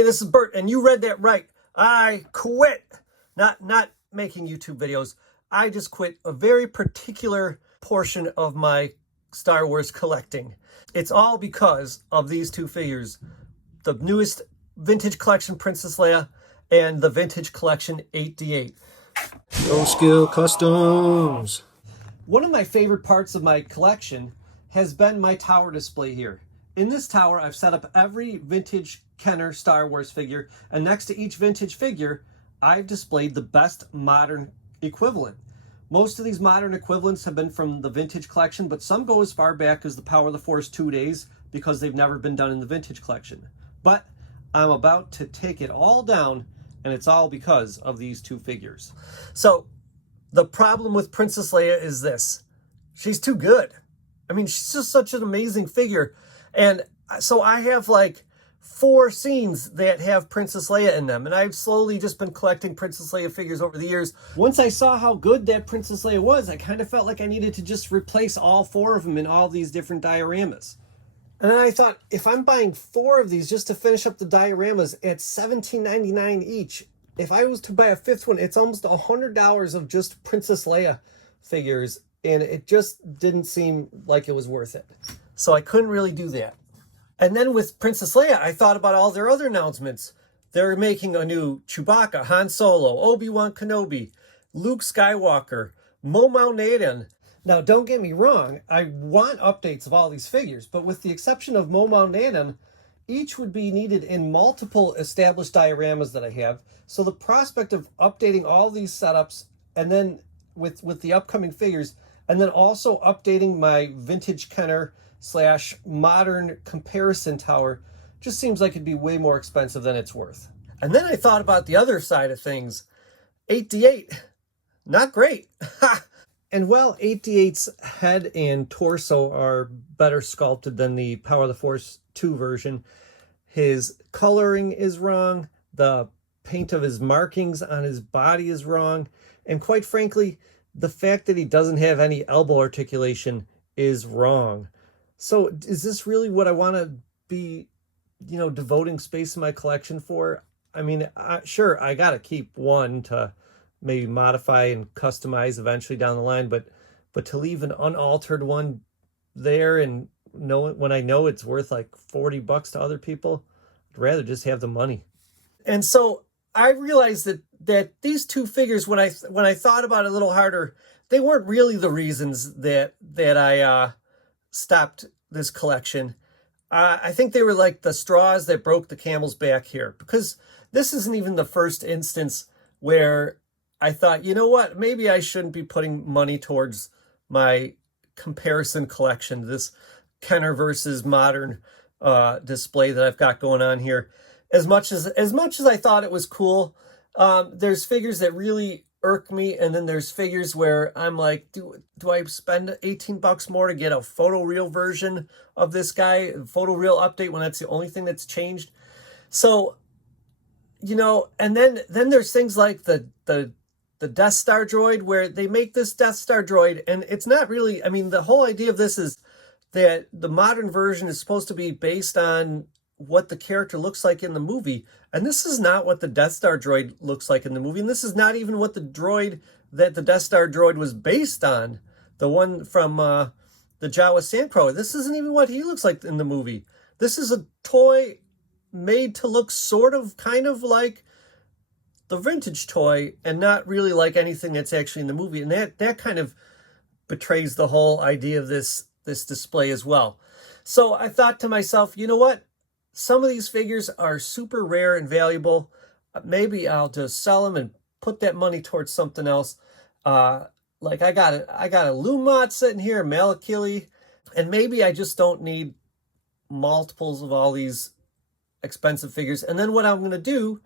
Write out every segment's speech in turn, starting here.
Hey, this is Bert, and you read that right. I quit. Not making YouTube videos. I just quit a very particular portion of my Star Wars collecting. It's all because of these two figures. The newest vintage collection Princess Leia and the vintage collection 8D8. No Skill Customs. One of my favorite parts of my collection has been my tower display here. In this tower, I've set up every vintage Kenner Star Wars figure, and next to each vintage figure, I've displayed the best modern equivalent. Most of these modern equivalents have been from the vintage collection, but some go as far back as the Power of the Force 2 days because they've never been done in the vintage collection. But I'm about to take it all down, and it's all because of these two figures. So the problem with Princess Leia is this. She's too good. I mean, she's just such an amazing figure. And so I have like 4 scenes that have Princess Leia in them. And I've slowly just been collecting Princess Leia figures over the years. Once I saw how good that Princess Leia was, I kind of felt like I needed to just replace all 4 of them in all these different dioramas. And then I thought, if I'm buying 4 of these just to finish up the dioramas at $17.99 each, if I was to buy a 5th one, it's almost $100 of just Princess Leia figures. And it just didn't seem like it was worth it. So I couldn't really do that. And then with Princess Leia, I thought about all their other announcements. They're making a new Chewbacca, Han Solo, Obi-Wan Kenobi, Luke Skywalker, Mo Naden. Now, don't get me wrong, I want updates of all these figures, but with the exception of Mo Naden, each would be needed in multiple established dioramas that I have. So the prospect of updating all these setups, and then with the upcoming figures, and then also updating my vintage Kenner / modern comparison tower just seems like it'd be way more expensive than it's worth. And then I thought about the other side of things. 8D8, not great. And while 8D8's head and torso are better sculpted than the Power of the Force 2 version, his coloring is wrong, the paint of his markings on his body is wrong, and quite frankly, the fact that he doesn't have any elbow articulation is wrong. So is this really what I want to be, devoting space in my collection for? I mean, sure, I got to keep one to maybe modify and customize eventually down the line, but to leave an unaltered one there and when I know it's worth like $40 to other people, I'd rather just have the money. And so I realized that these two figures, when I thought about it a little harder, they weren't really the reasons that I stopped this collection. I think they were like the straws that broke the camel's back here, because this isn't even the first instance where I thought, you know what, maybe I shouldn't be putting money towards my comparison collection, this Kenner versus modern display that I've got going on here. As much as I thought it was cool, there's figures that really irk me, and then there's figures where I'm like, do I spend $18 more to get a photoreal version of this guy, photoreal update, when that's the only thing that's changed? So, and then there's things like the Death Star droid, where they make this Death Star droid, and it's not really, I mean, the whole idea of this is that the modern version is supposed to be based on what the character looks like in the movie. And this is not what the Death Star droid looks like in the movie. And this is not even what the droid that the Death Star droid was based on. The one from the Jawa Sandcrawler. This isn't even what he looks like in the movie. This is a toy made to look kind of like the vintage toy, and not really like anything that's actually in the movie. And that kind of betrays the whole idea of this display as well. So I thought to myself, you know what? Some of these figures are super rare and valuable. Maybe I'll just sell them and put that money towards something else. Like I got a Lumot sitting here, Malakili, and maybe I just don't need multiples of all these expensive figures. And then what I'm going to do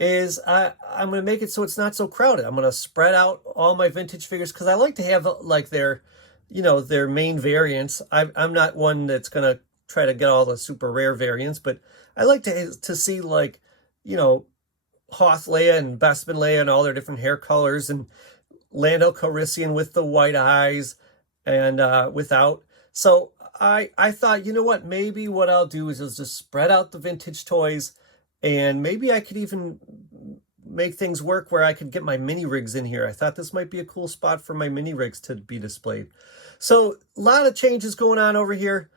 is I'm going to make it so it's not so crowded. I'm going to spread out all my vintage figures, because I like to have like their main variants. I'm not one that's going to try to get all the super rare variants, but I like to see, like, Hoth Leia and Bespin Leia and all their different hair colors, and Lando Calrissian with the white eyes and without. So I thought, you know what, maybe what I'll do is just spread out the vintage toys And maybe I could even make things work where I could get my mini rigs in here. I thought this might be a cool spot for my mini rigs to be displayed. So a lot of changes going on over here.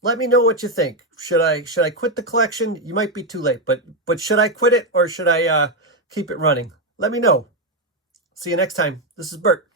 Let me know what you think. Should I quit the collection? You might be too late, but should I quit it or should I keep it running? Let me know. See you next time. This is Bert.